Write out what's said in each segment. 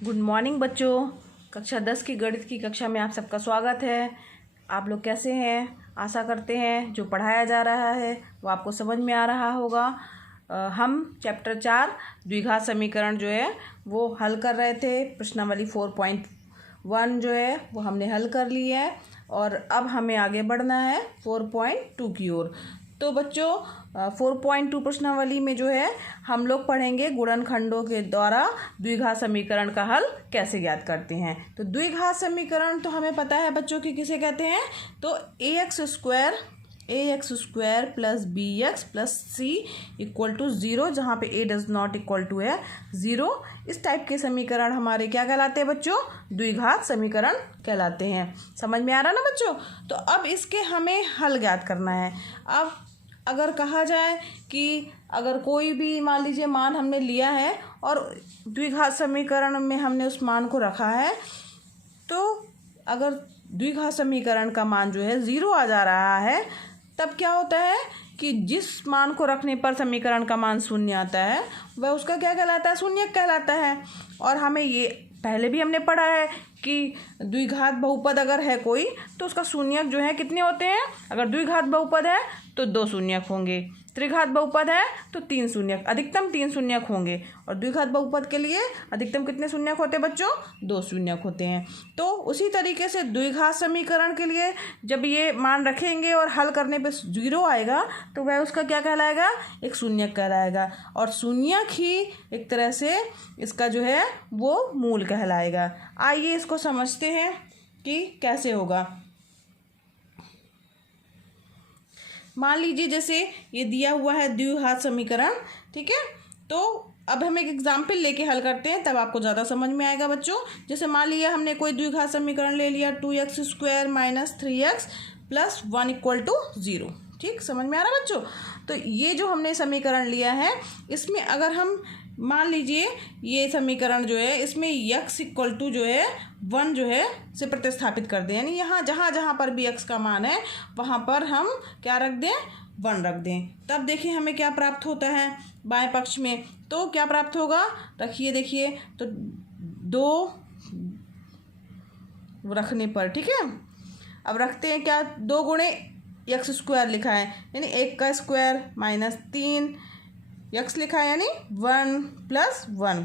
Good morning बच्चों। कक्षा 10 की गणित की कक्षा में आप सबका स्वागत है। आप लोग कैसे हैं? आशा करते हैं जो पढ़ाया जा रहा है वो आपको समझ में आ रहा होगा। हम चैप्टर 4 द्विघात समीकरण जो है वो हल कर रहे थे। प्रश्नावली 4.1 जो है वो हमने हल कर ली है और अब हमें आगे बढ़ना है 4.2 की ओर। तो बच्चों 4.2 प्रश्नावली में जो है हम लोग पढ़ेंगे गुणनखंडों के द्वारा द्विघात समीकरण का हल कैसे ज्ञात करते हैं। तो द्विघात समीकरण तो हमें पता है बच्चों की किसे कहते हैं। तो ax square plus B X plus C equal to 0, जहाँ पे a does not equal to है 0। इस टाइप के समीकरण हमारे क्या कहलाते हैं बच्चों? द्विघात समीकरण कहलाते हैं। समझ में आ रहा ना बच्चों? तो अब इसके हमें हल ज्ञात करना है। अब अगर कहा जाए कि अगर कोई भी मान लीजिए मान हमने लिया है और द्विघात समीकरण में हमने उस मान को रखा है, तो अगर द्विघात समीकरण का मान जो है 0 आ जा रहा है, तब क्या होता है कि जिस मान को रखने पर समीकरण का मान 0 आता है वह उसका क्या कहलाता है? शून्यक कहलाता है। और हमें ये पहले भी हमने पढ़ा है कि द्विघात बहुपद अगर है कोई तो उसका शून्यक जो है कितने होते हैं? अगर द्विघात बहुपद है तो 2 शून्यक होंगे, त्रिघात बहुपद है तो 3 शून्यक, अधिकतम 3 शून्यक होंगे। और द्विघात बहुपद के लिए अधिकतम कितने शून्यक होते हैं बच्चों? 2 शून्यक होते हैं। तो उसी तरीके से द्विघात समीकरण के लिए जब ये मान रखेंगे और हल करने पे 0 आएगा तो वह उसका क्या कहलाएगा? एक शून्यक कहलाएगा। और शून्यक ही एक तरह से इसका जो है वो मूल कहलाएगा। आइए इसको समझते हैं कि कैसे होगा। मान लीजिए जैसे ये दिया हुआ है द्विघात समीकरण, ठीक है। तो अब हम एक एग्जाम्पल लेके हल करते हैं, तब आपको ज़्यादा समझ में आएगा बच्चों। जैसे मान लिया हमने कोई द्विघात समीकरण ले लिया 2x square minus 3x plus 1 equal to 0। ठीक, समझ में आ रहा बच्चों? तो ये जो हमने समीकरण लिया है इसमें अगर हम मान लीजिए ये समीकरण जो है इसमें x इक्वल टू जो है 1 जो है से प्रतिस्थापित कर दें, यानी यहाँ जहाँ जहाँ पर भी x का मान है वहाँ पर हम क्या रख दें? 1 रख दें। तब देखिए हमें क्या प्राप्त होता है बाएं पक्ष में। तो क्या प्राप्त होगा? रखिए, देखिए तो 2 रखने पर, ठीक है। अब रखते हैं क्या? 2 गुणे x स्क्वायर लिखा है यानी 1 का स्क्वायर माइनस 3 x लिखा है यानी 1 प्लस 1,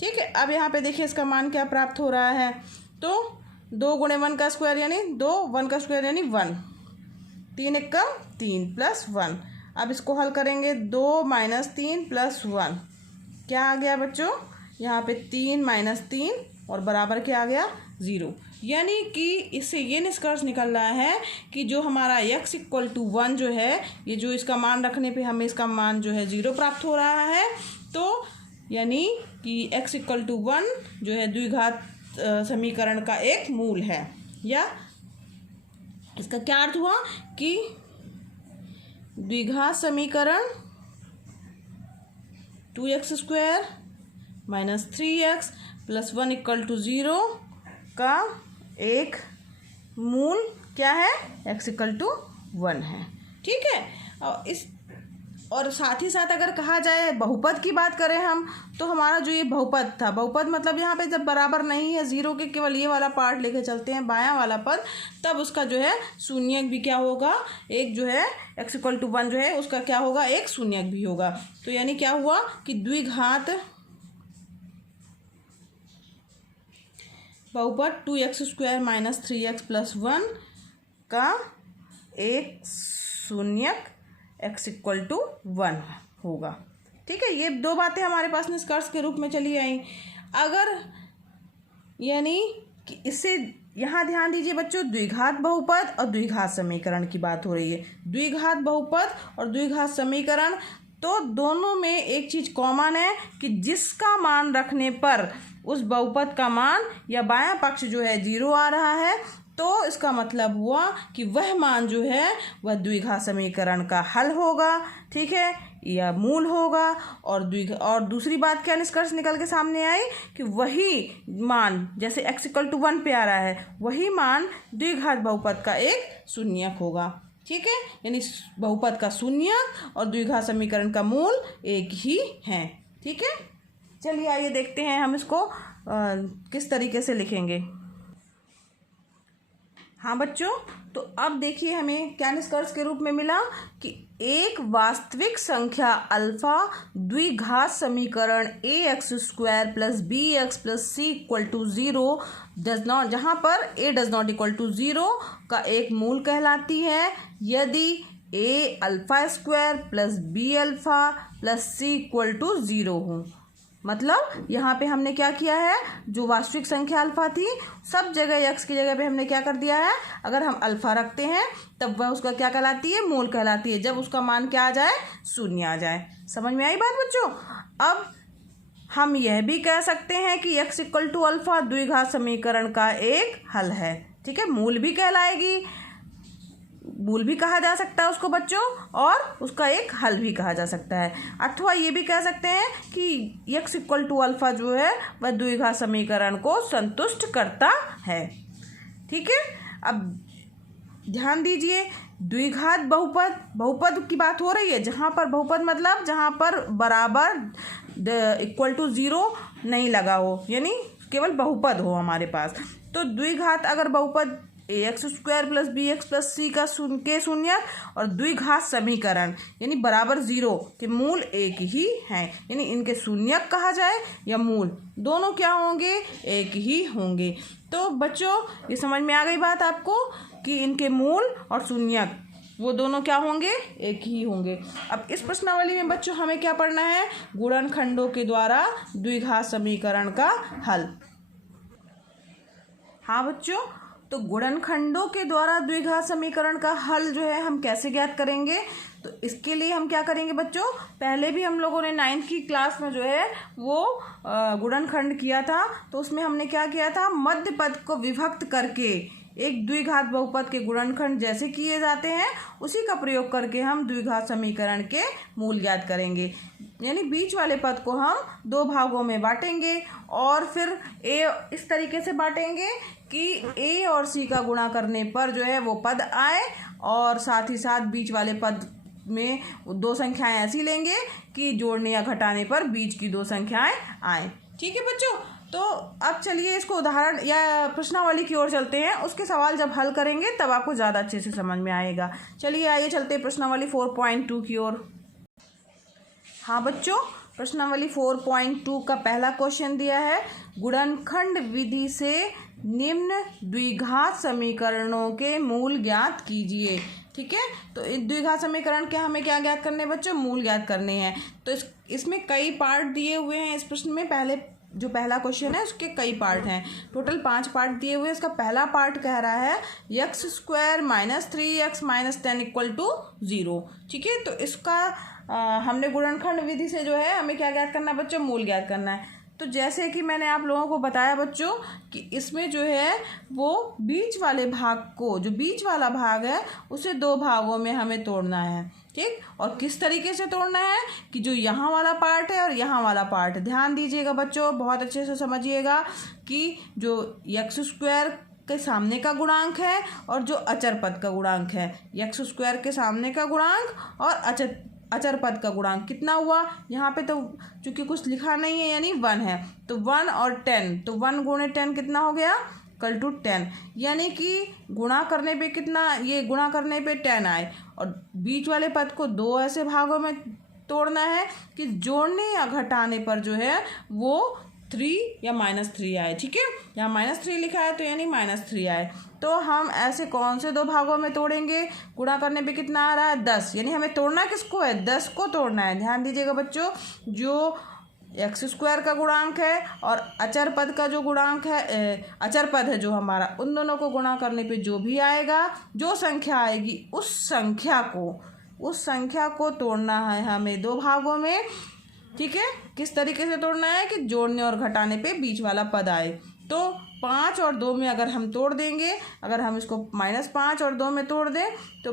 ठीक है। अब यहाँ पे देखिए इसका मान क्या प्राप्त हो रहा है। तो 2 गुणे 1 का स्क्वायर यानी 2, 1 का स्क्वायर यानी 1, 3 1 का 3 प्लस 1। अब इसको हल करेंगे 2 माइनस 3 प्लस 1, क्या आ गया बच्चों? यहाँ पे 3 माइनस 3 और बराबर क्या आ गया? 0। यानी कि इससे ये निष्कर्ष निकल रहा है कि जो हमारा x इक्वल टू 1 जो है, ये जो इसका मान रखने पे हमें इसका मान जो है 0 प्राप्त हो रहा है। तो यानी कि x इक्वल टू 1 जो है द्विघात समीकरण का एक मूल है। या इसका क्या अर्थ हुआ कि द्विघात समीकरण 2x square minus 3x plus 1 equal to 0 का एक मूल क्या है? x इक्वल टू 1 है, ठीक है। और साथ ही साथ अगर कहा जाए बहुपद की बात करें हम, तो हमारा जो ये बहुपद था, बहुपद मतलब यहाँ पे जब बराबर नहीं है 0 के, केवल ये वाला पार्ट लेके चलते हैं बायां वाला पद, तब उसका जो है शून्यक भी क्या होगा? एक जो है x इक्वल टू 1 जो है उसका क्या होगा? एक शून्यक भी होगा। तो यानी क्या हुआ कि द्विघात बहुपद 2x square minus 3x plus 1 का एक शून्यक x इक्वल टू 1 होगा, ठीक है। ये 2 बातें हमारे पास निष्कर्ष के रूप में चली आई। अगर यानी कि इससे यहाँ ध्यान दीजिए बच्चों, द्विघात बहुपद और द्विघात समीकरण की बात हो रही है। द्विघात बहुपद और द्विघात समीकरण तो दोनों में एक चीज़ कॉमन है कि जिसका मान रखने पर उस बहुपद का मान या बायां पक्ष जो है 0 आ रहा है, तो इसका मतलब हुआ कि वह मान जो है वह द्विघात समीकरण का हल होगा, ठीक है, या मूल होगा। और दूसरी बात क्या निष्कर्ष निकल के सामने आई कि वही मान जैसे x इक्वल टू 1 पे आ रहा है, वही मान द्विघात बहुपद का एक शून्यक होगा, ठीक है। यानी बहुपद का शून्यक और द्विघात समीकरण का मूल एक ही है, ठीक है। चलिए आइए देखते हैं हम इसको किस तरीके से लिखेंगे। हाँ बच्चों, तो अब देखिए हमें क्या निष्कर्ष के रूप में मिला कि एक वास्तविक संख्या अल्फा द्विघात समीकरण ax² plus bx plus c equal to 0 does not, जहाँ पर a does not equal to 0 का एक मूल कहलाती है यदि a alpha plus b alpha plus c equal to 0 हो। मतलब यहाँ पे हमने क्या किया है, जो वास्तविक संख्या अल्फा थी सब जगह x की जगह पे हमने क्या कर दिया है, अगर हम अल्फा रखते हैं तब वह उसका क्या कहलाती है, मूल कहलाती है, जब उसका मान क्या आ जाए, 0 आ जाए। समझ में आई बात बच्चों। अब हम यह भी कह सकते हैं कि x इक्वल टू अल्फा द्विघात समीकरण का एक हल है। ठीक है, मूल भी कहलाएगी, मूल भी कहा जा सकता है उसको बच्चों, और उसका एक हल भी कहा जा सकता है। अथवा ये भी कह सकते हैं कि x इक्वल टू अल्फा जो है वह द्विघात समीकरण को संतुष्ट करता है। ठीक है, अब ध्यान दीजिए, द्विघात बहुपद की बात हो रही है, जहाँ पर बहुपद मतलब जहाँ पर बराबर इक्वल टू 0 नहीं लगा हो, यानी केवल बहुपद हो हमारे पास। तो द्विघात अगर बहुपद ax² plus bx plus c का शून्यक और द्विघात समीकरण यानी बराबर 0 के मूल एक ही हैं, यानी इनके शून्यक कहा जाए या मूल, दोनों क्या होंगे, एक ही होंगे। तो बच्चों ये समझ में आ गई बात आपको कि इनके मूल और शून्यक वो दोनों क्या होंगे, एक ही होंगे। अब इस प्रश्नावली में बच्चों हमें क्या पढ़ना है, गुणनखंडों के द्वारा द्विघात समीकरण का हल। हाँ बच्चों, तो गुणनखंडों के द्वारा द्विघात समीकरण का हल जो है हम कैसे ज्ञात करेंगे, तो इसके लिए हम क्या करेंगे बच्चों, पहले भी हम लोगों ने 9th की क्लास में जो है वो गुणनखंड किया था, तो उसमें हमने क्या किया था, मध्य पद को विभक्त करके एक द्विघात बहुपद के गुणनखंड जैसे किए जाते हैं उसी का प्रयोग करके हम द्विघात समीकरण के मूल ज्ञात करेंगे। यानी बीच वाले पद को हम 2 भागों में बांटेंगे और फिर a इस तरीके से बांटेंगे कि a और c का गुणा करने पर जो है वो पद आए, और साथ ही साथ बीच वाले पद में 2 संख्याएं ऐसी लेंगे कि जोड़ने या घटाने पर बीच की 2 संख्याएं आए। ठीक है बच्चों, तो अब चलिए इसको उदाहरण या प्रश्नावली की ओर चलते हैं, उसके सवाल जब हल करेंगे तब आपको ज़्यादा अच्छे से समझ में आएगा। चलिए आइए चलते हैं प्रश्नावली 4.2 की ओर। हाँ बच्चों, प्रश्नावली 4.2 का पहला क्वेश्चन दिया है, गुणनखंड विधि से निम्न द्विघात समीकरणों के मूल ज्ञात कीजिए। ठीक है, तो इस द्विघात समीकरण के हमें क्या ज्ञात करने हैं बच्चों, मूल ज्ञात करने हैं। तो इसमें कई पार्ट दिए हुए हैं। इस प्रश्न में जो पहला क्वेश्चन है उसके कई पार्ट हैं, टोटल 5 पार्ट दिए हुए हैं। इसका पहला पार्ट कह रहा है x² minus 3x minus 10 equal to 0। ठीक है, तो इसका हमने गुणनखंड विधि से जो है हमें क्या ज्ञात करना है बच्चों, मूल ज्ञात करना है। तो जैसे कि मैंने आप लोगों को बताया बच्चों कि इसमें जो है वो बीच वाले भाग को, जो बीच वाला भाग है उसे 2 भागों में हमें तोड़ना है। ठीक, और किस तरीके से तोड़ना है कि जो यहाँ वाला पार्ट है और यहाँ वाला पार्ट, ध्यान दीजिएगा बच्चों, बहुत अच्छे से समझिएगा कि जो x² के सामने का गुणांक है और जो अचर पद का गुणांक है, x² के सामने का गुणांक और अचर पद का गुणांक कितना हुआ, यहाँ पे तो चूंकि कुछ लिखा नहीं है यानी 1 है, तो 1 और 10, तो 1 गुणे 10 कितना हो गया, इक्वल टू 10। यानी कि गुणा करने पे कितना, ये गुणा करने पे 10 आए, और बीच वाले पद को 2 ऐसे भागों में तोड़ना है कि जोड़ने या घटाने पर जो है वो 3 या -3 आए। ठीक है, यहाँ -3 लिखा है तो यानी -3 आए। तो हम ऐसे कौन से 2 भागों में तोड़ेंगे, गुणा करने पे कितना आ रहा है 10, यानी हमें तोड़ना किसको है, 10 को तोड़ना है। ध्यान दीजिएगा बच्चों, जो x² का गुणांक है और अचर पद का जो गुणांक है, अचर पद है जो हमारा, उन दोनों को गुणा करने पे जो भी आएगा, जो संख्या आएगी उस संख्या को तोड़ना है हमें 2 भागों में। ठीक है, किस तरीके से तोड़ना है कि जोड़ने और घटाने पे बीच वाला पद आए। तो 5 और 2 में अगर हम तोड़ देंगे, अगर हम इसको -5 और 2 में तोड़ दें तो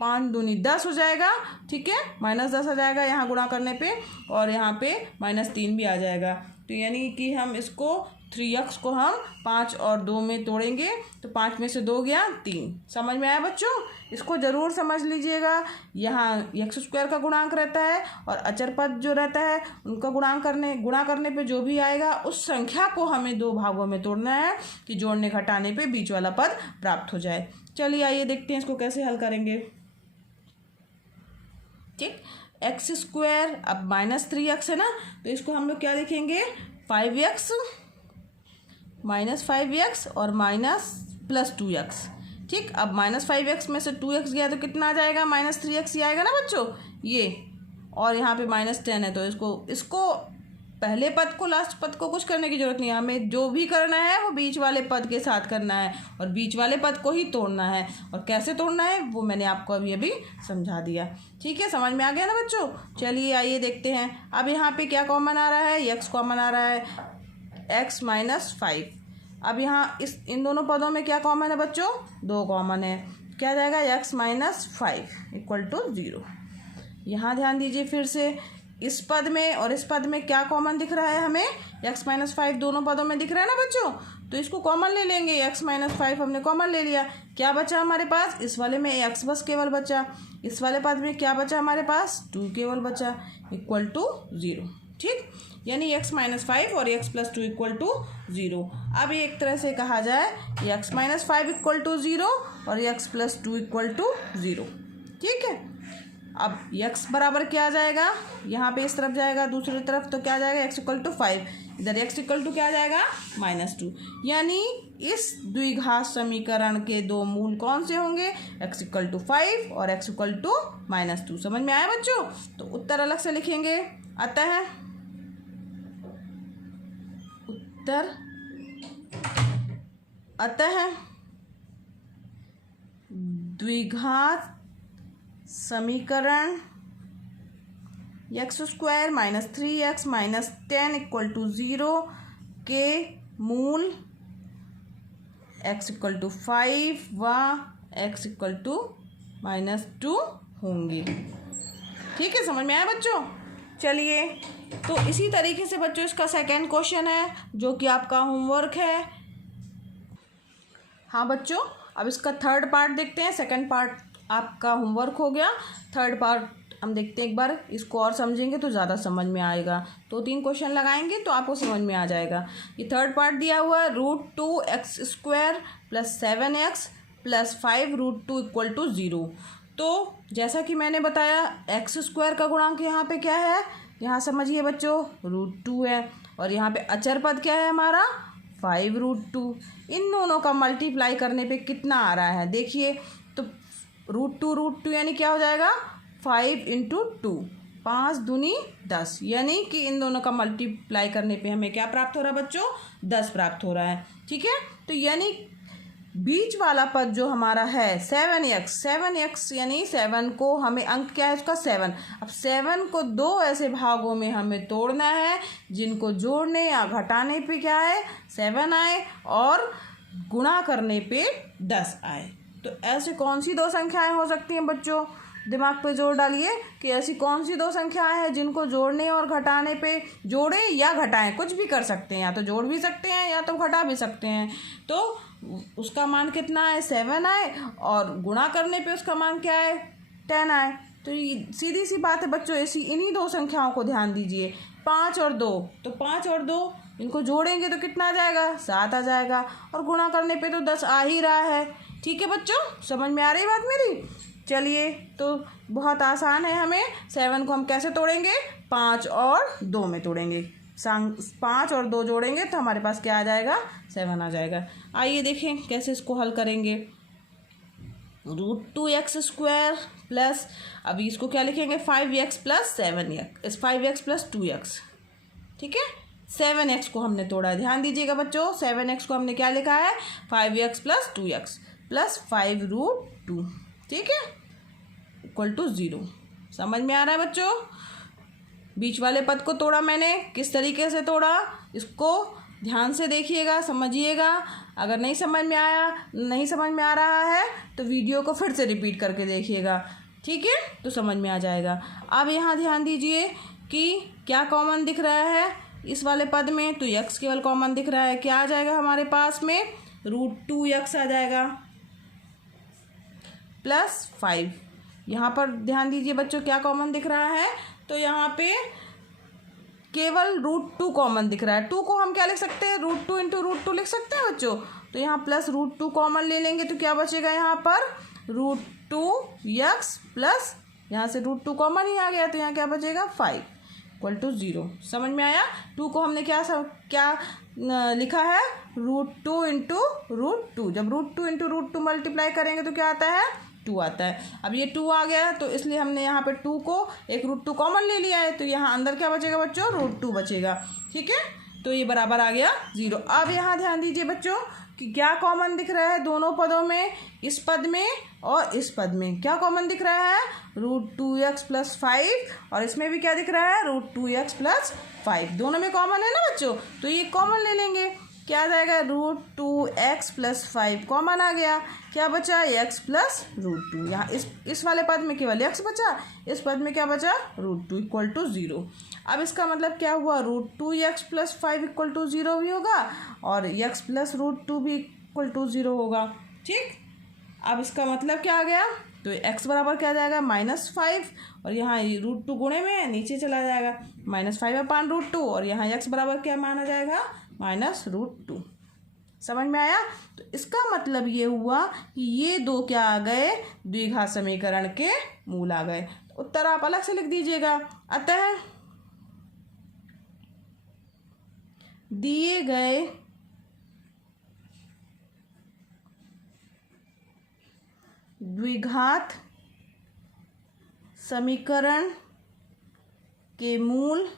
5 दूनी 10 हो जाएगा। ठीक है, -10 आ जाएगा यहाँ गुणा करने पे, और यहाँ पे -3 भी आ जाएगा। तो यानी कि हम इसको 3x को हम 5 और 2 में तोड़ेंगे तो 5 में से 2 गया 3। समझ में आया बच्चों? इसको ज़रूर समझ लीजिएगा। यहाँ x स्क्वायर का गुणांक रहता है और अचर पद जो रहता है उनका गुणा करने पे जो भी आएगा उस संख्या को हमें 2 भागों में तोड़ना है कि जोड़ने घटाने पे बीच वाला पद प्राप्त हो जाए। चलिए आइए देखते हैं इसको कैसे हल करेंगे। ठीक, एक्स स्क्वायर अब -3x है ना, तो इसको हम लोग क्या लिखेंगे 5x -5x और +2x। ठीक, अब -5x में से 2x गया तो कितना आ जाएगा -3x ही आएगा ना बच्चों ये, और यहाँ पे -10 है तो इसको पहले पद को लास्ट पद को कुछ करने की जरूरत नहीं है। हमें जो भी करना है वो बीच वाले पद के साथ करना है और बीच वाले पद को ही तोड़ना है। और कैसे तोड़ना है वो मैंने आपको अभी समझा दिया। ठीक है, समझ में आ गया ना बच्चों? चलिए आइए देखते हैं। अब यहाँ पे क्या कॉमन आ रहा है, x कॉमन आ रहा है, x -5। अब यहाँ इन दोनों पदों में क्या कॉमन है बच्चों, 2 कॉमन है। क्या जाएगा x -5 = 0। यहाँ ध्यान दीजिए फिर से, इस पद में और इस पद में क्या कॉमन दिख रहा है हमें, x -5 दोनों पदों में दिख रहा है ना बच्चों, तो इसको कॉमन ले लेंगे। x -5 हमने कॉमन ले लिया, क्या बचा हमारे पास, इस वाले में x बस केवल बचा, इस वाले पद में क्या बचा हमारे पास 2 केवल बचा = 0। ठीक, यानी x -5 और x +2 = 0। अब एक तरह से कहा जाए x -5 = 0 और x +2 = 0। ठीक है, अब x बराबर क्या आ जाएगा, यहाँ पे इस तरफ जाएगा दूसरी तरफ तो क्या जाएगा x = 5, इधर x = क्या आ जाएगा -2। यानी इस द्विघात समीकरण के 2 मूल कौन से होंगे, x = 5 और x = -2। समझ में आया बच्चों? तो उत्तर अलग से लिखेंगे। अतः द्विघात समीकरण x² -3x -10 = 0 के मूल x = 5 व x = -2 होंगे। ठीक है, समझ में आया बच्चों? चलिए, तो इसी तरीके से बच्चों इसका सेकंड क्वेश्चन है जो कि आपका होमवर्क है। हाँ बच्चों, अब इसका थर्ड पार्ट देखते हैं। सेकंड पार्ट आपका होमवर्क हो गया, थर्ड पार्ट हम देखते हैं एक बार। इसको और समझेंगे तो ज़्यादा समझ में आएगा, 2-3 क्वेश्चन लगाएंगे तो आपको समझ में आ जाएगा। ये थर्ड पार्ट दिया हुआ है, √2x² + 7x + 5 √2 = 0। तो जैसा कि मैंने बताया x² का गुणांक यहाँ पे क्या है, यहाँ समझिए बच्चों √2 है, और यहाँ पे अचर पद क्या है हमारा 5 √2। इन दोनों का मल्टीप्लाई करने पे कितना आ रहा है देखिए, तो √2 यानी क्या हो जाएगा 5 × 2, 5 दूनी 10, यानी कि इन दोनों का मल्टीप्लाई करने पे हमें क्या प्राप्त हो रहा है बच्चों, 10 प्राप्त हो रहा है। ठीक है, तो यानी बीच वाला पद जो हमारा है 7x यानी 7 को हमें अंक क्या है उसका 7। अब 7 को 2 ऐसे भागों में हमें तोड़ना है जिनको जोड़ने या घटाने पे क्या है 7 आए और गुणा करने पे 10 आए। तो ऐसे कौन सी 2 संख्याएं हो सकती हैं बच्चों, दिमाग पे जोर डालिए कि ऐसी कौन सी 2 संख्याएं हैं जिनको जोड़ने और घटाने पे, जोड़े या घटाएं कुछ भी कर सकते हैं, या तो जोड़ भी सकते हैं या तो घटा भी सकते हैं। तो उसका मान कितना है 7 आए और गुणा करने पे उसका मान क्या है 10 आए। तो ये सीधी सी बात है बच्चों, ऐसी इन्हीं 2 संख्याओं को ध्यान दीजिए, 5 और 2। तो 5 और 2 इनको जोड़ेंगे तो कितना आ जाएगा 7 आ जाएगा, और गुणा करने पे तो 10 आ ही रहा है। ठीक है बच्चों, समझ में आ रही बात मेरी? चलिए, तो बहुत आसान है, हमें 7 को हम कैसे तोड़ेंगे 5 और 2 में तोड़ेंगे। 5 और 2 जोड़ेंगे तो हमारे पास क्या आ जाएगा 7 आ जाएगा। आइए देखें कैसे इसको हल करेंगे। √2x² प्लस, अभी इसको क्या लिखेंगे 5x + 7x 5x + 2x। ठीक है, 7x को हमने तोड़ा, ध्यान दीजिएगा बच्चों, 7x को हमने क्या लिखा है 5x + 2x + 5 √2। ठीक है, = 0। समझ में आ रहा है बच्चों? बीच वाले पद को तोड़ा मैंने, किस तरीके से तोड़ा इसको ध्यान से देखिएगा, समझिएगा। अगर नहीं समझ में आ रहा है तो वीडियो को फिर से रिपीट करके देखिएगा। ठीक है, तो समझ में आ जाएगा। अब यहाँ ध्यान दीजिए कि क्या कॉमन दिख रहा है, इस वाले पद में, तो x केवल कॉमन दिख रहा है। क्या आ जाएगा हमारे पास में? √2x आ जाएगा प्लस 5। यहाँ पर ध्यान दीजिए बच्चों, क्या कॉमन दिख रहा है? तो यहाँ पे केवल √2 कॉमन दिख रहा है। 2 को हम क्या लिख सकते हैं? √2 इंटू √2 लिख सकते हैं बच्चों। तो यहाँ प्लस √2 कॉमन ले लेंगे तो क्या बचेगा यहाँ पर? √2x प्लस, यहाँ से √2 कॉमन ही आ गया तो यहाँ क्या बचेगा? 5 = 0। समझ में आया? 2 को हमने क्या लिखा है? √2 इंटू √2। जब √2 इंटू √2 मल्टीप्लाई करेंगे तो क्या आता है? 2 आता है। अब ये 2 आ गया तो इसलिए हमने यहाँ पे 2 को एक √2 कॉमन ले लिया है, तो यहाँ अंदर क्या बचेगा बच्चों? √2 बचेगा। ठीक है, तो ये बराबर आ गया 0। अब यहाँ ध्यान दीजिए बच्चों कि क्या कॉमन दिख रहा है दोनों पदों में, इस पद में और इस पद में। क्या कॉमन दिख रहा है? √2x प्लस 5, और इसमें भी क्या दिख रहा है? √2x plus 5। दोनों में कॉमन है ना बच्चों, तो ये कॉमन ले लेंगे। क्या आ जाएगा? √2x प्लस 5 कॉमन आ गया। क्या बचा? x plus √2। यहाँ इस वाले पद में केवल x बचा, इस पद में क्या बचा? √2 = 0। अब इसका मतलब क्या हुआ? √2x प्लस 5 = 0 भी होगा और x प्लस √2 भी = 0 होगा। ठीक, अब इसका मतलब क्या आ गया? तो x बराबर क्या आ जाएगा? -5, और यहाँ √2 गुणे में है, नीचे चला जाएगा -5/√2, और यहाँ x बराबर क्या माना जाएगा? -√2। समझ में आया? तो इसका मतलब ये हुआ कि ये दो क्या आ गए? द्विघात समीकरण के मूल आ गए। उत्तर आप अलग से लिख दीजिएगा। अतः दिए गए द्विघात समीकरण के मूल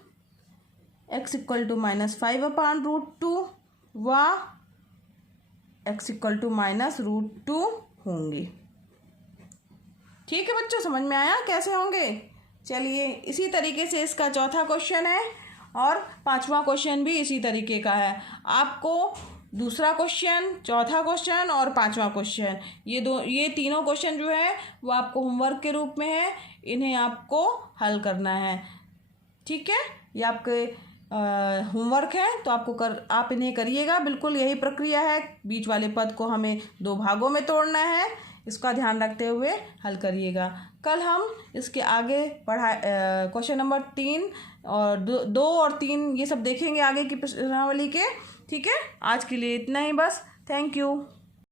x = -5/√2 व x = -√2 होंगे। ठीक है बच्चों, समझ में आया कैसे होंगे? चलिए, इसी तरीके से इसका चौथा क्वेश्चन है और पांचवा क्वेश्चन भी इसी तरीके का है। आपको दूसरा क्वेश्चन, चौथा क्वेश्चन और पांचवा क्वेश्चन, ये तीनों क्वेश्चन जो है वो आपको होमवर्क के रूप में है, इन्हें आपको हल करना है। ठीक है, ये आपके होमवर्क है, तो आप इन्हें करिएगा। बिल्कुल यही प्रक्रिया है। बीच वाले पद को हमें 2 भागों में तोड़ना है, इसका ध्यान रखते हुए हल करिएगा। कल हम इसके आगे क्वेश्चन नंबर 3 और 2 और 3 ये सब देखेंगे आगे की प्रश्नावली के। ठीक है, आज के लिए इतना ही बस। Thank you.